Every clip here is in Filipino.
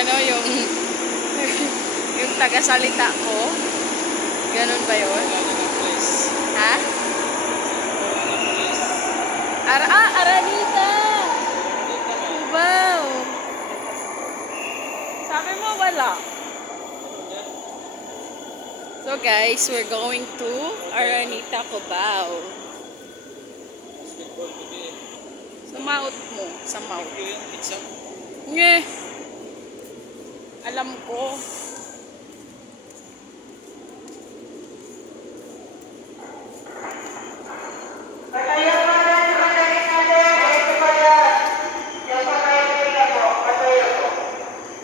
ano, yung yung tagasalita ko. Ganun ba yun? Ha? Aranita! Wow! Sabi mo wala. So guys, we're going to Aranita, Cubao. Sa mouth mo. Sa mouth. Nge! Alam ko.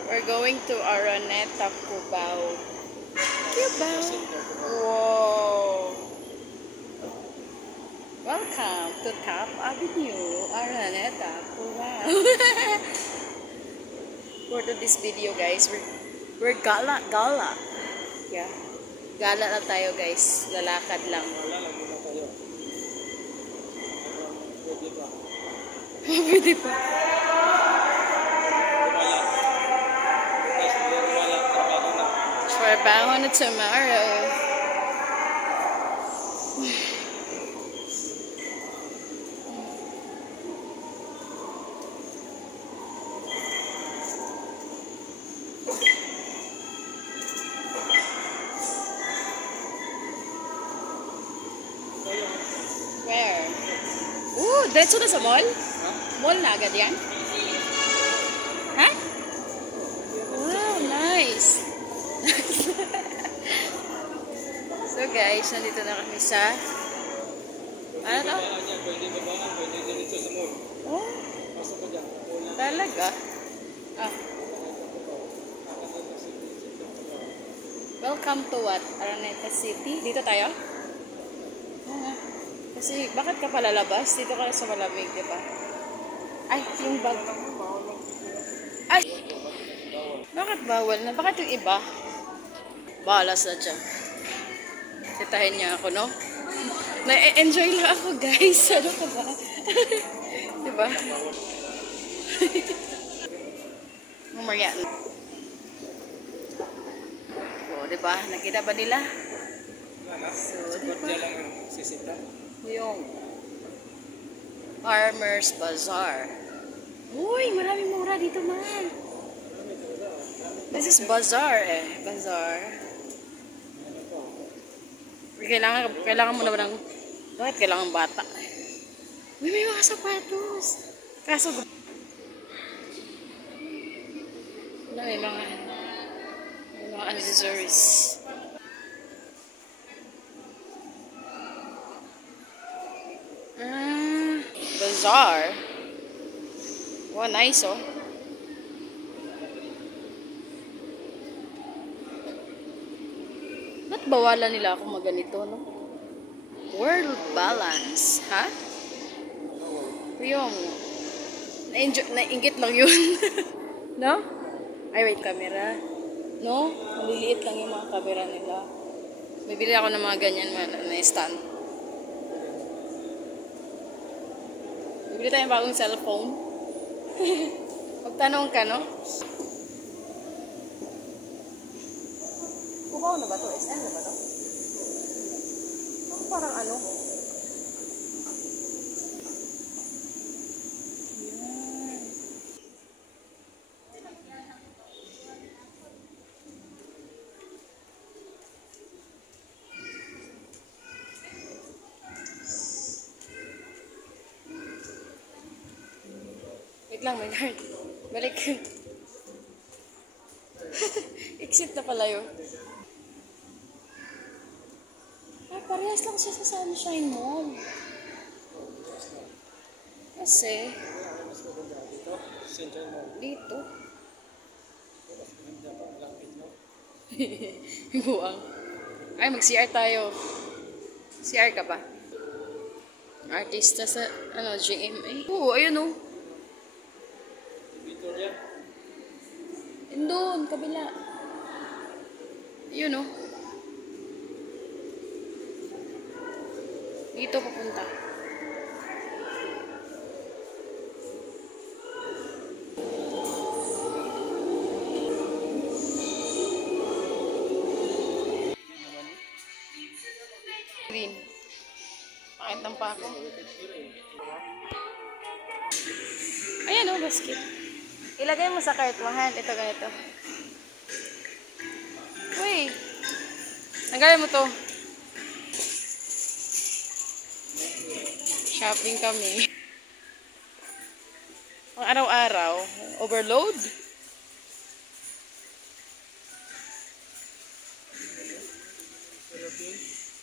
We're going to Araneta, Cubao. Cubao. Wow. Welcome to Top Avenue, Araneta, Cubao. For this video, guys, we're gala. Yeah. Gala lang tayo, guys. Lalakad lang. Pwede pa. Trabaho na tomorrow. Where? Ooh, diretso na sa mall? Mall na agad yan? Ha? Wow, nice. So guys, nandito na kami sa ano to? Oh, talaga? Ah. Welcome to what? Araneta City? Dito tayo? Kasi bakit ka palalabas? Dito ka sa malamig, di ba? Ay, yung bag. Ay! Bakit bawal na? Bakit yung iba? Balas na dyan. Sitahin niya ako, no? Na-enjoy lang ako, guys. Ano ka ba? Diba? Mamaya. O, diba? Nakita ba nila? So, diba? Yung Farmer's Bazaar. Uy, maraming mura dito, man. This is bazaar, eh. Bazaar. Kailangan mo naman ng... Bakit kailangan bata? Uy, may mga sapatos. Kaso... May mga accessories. Bazaar. Wow, nice, oh. Ba't bawalan nila ako maganito, no? World balance, ha? Yung nainggit lang yun. No? Ay, wait, camera. No? Maliliit lang yung mga camera nila. Bibili ako ng mga ganyan na stand. Bibili tayong bagong cellphone. Magtanong ka, no? Cubao na ba to? SM na ba to? Parang ano? Wait lang, my guard. Balik. Exit na pala yun. Ah, parehas lang siya sa Sunshine Mall. Kasi, dito. Buwang. Ay, mag-CR tayo. CR ka ba? Artista sa, GMA. Oo, ayun o. Doon, kabila. Yun, oh. Dito papunta. Green. Pakit ng pako. Ayan o, basket. Ilagay mo sa cart mo, ha? Ito, ganito. Uy! Nagaling mo to. Shopping kami. Ang araw-araw, overload.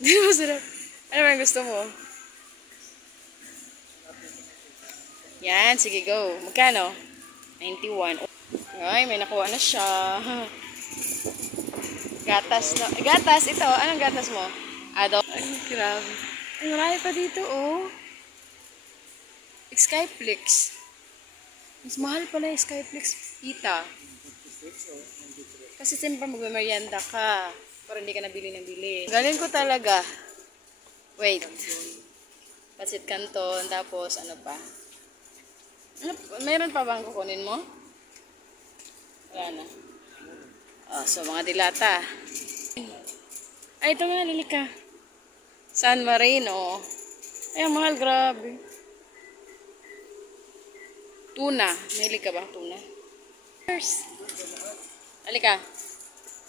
Hindi mo sarap. Ano ba yung gusto mo? Yan, sige go. Magkano? 91. Ay, may nakuha na siya. Gatas na. Gatas, ito. Anong gatas mo? Ado. Ay, grabe. Ay, marami pa dito, oh. Skyflix. Mas mahal pala yung Skyflix. Pita. Kasi siyempre magmamerienda ka. Para hindi ka nabili ng bili. Galing ko talaga. Wait. Pasit Canton. Tapos, ano pa? Ano, meron pa bang kukunin mo? Wala na. Oh, so, mga dilata. Ay, ito nga, lili ka. San Marino. Ay, ang mahal, grabe. Tuna. Mili ka ba? Tuna. First. Halika.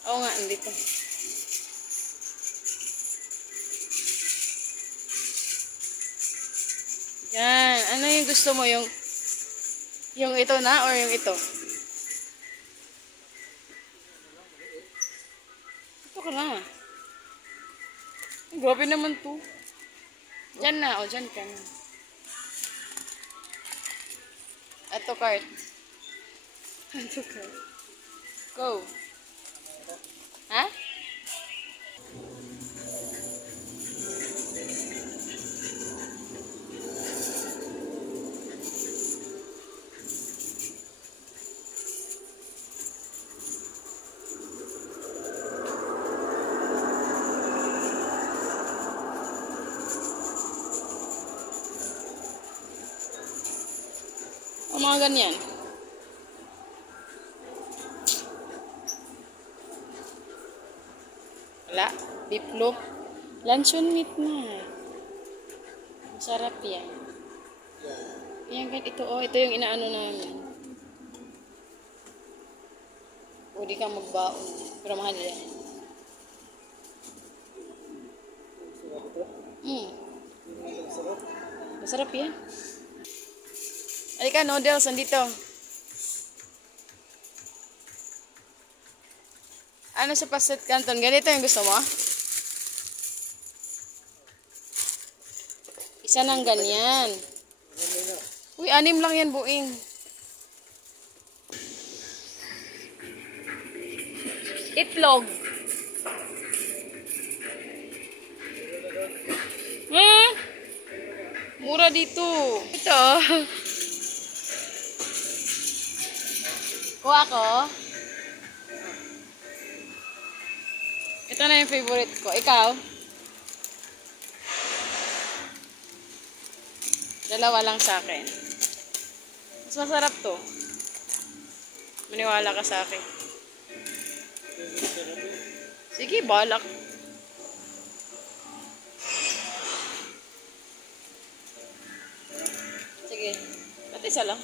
Oo nga, nandito. Yan. Ano yung gusto mo? Yung ito na or yung ito? Ito ka na. Grabe naman to. Diyan na. O, dyan ka na. Ito cart. Ito cart. Go. Ha? O mga ganyan. Wala. Beef loaf. Luncheon meat na. Masarap yan. Yan, ito oh. Ito yung inaano namin. Pwede kang magbaon. Pero mahal yan. Masarap yan. Halika, noodles, andito. Ano sa Pasit Canton? Ganito yung gusto mo? Isa ng ganyan. Uy, 6 lang yan, buing. Itlog. Mura dito. Ito. Kuha ko. Ito na yung favorite ko. Ikaw? Dalawa lang sa akin. Mas masarap to. Maniwala ka sa akin. Sige, balak. Sige. At isa lang.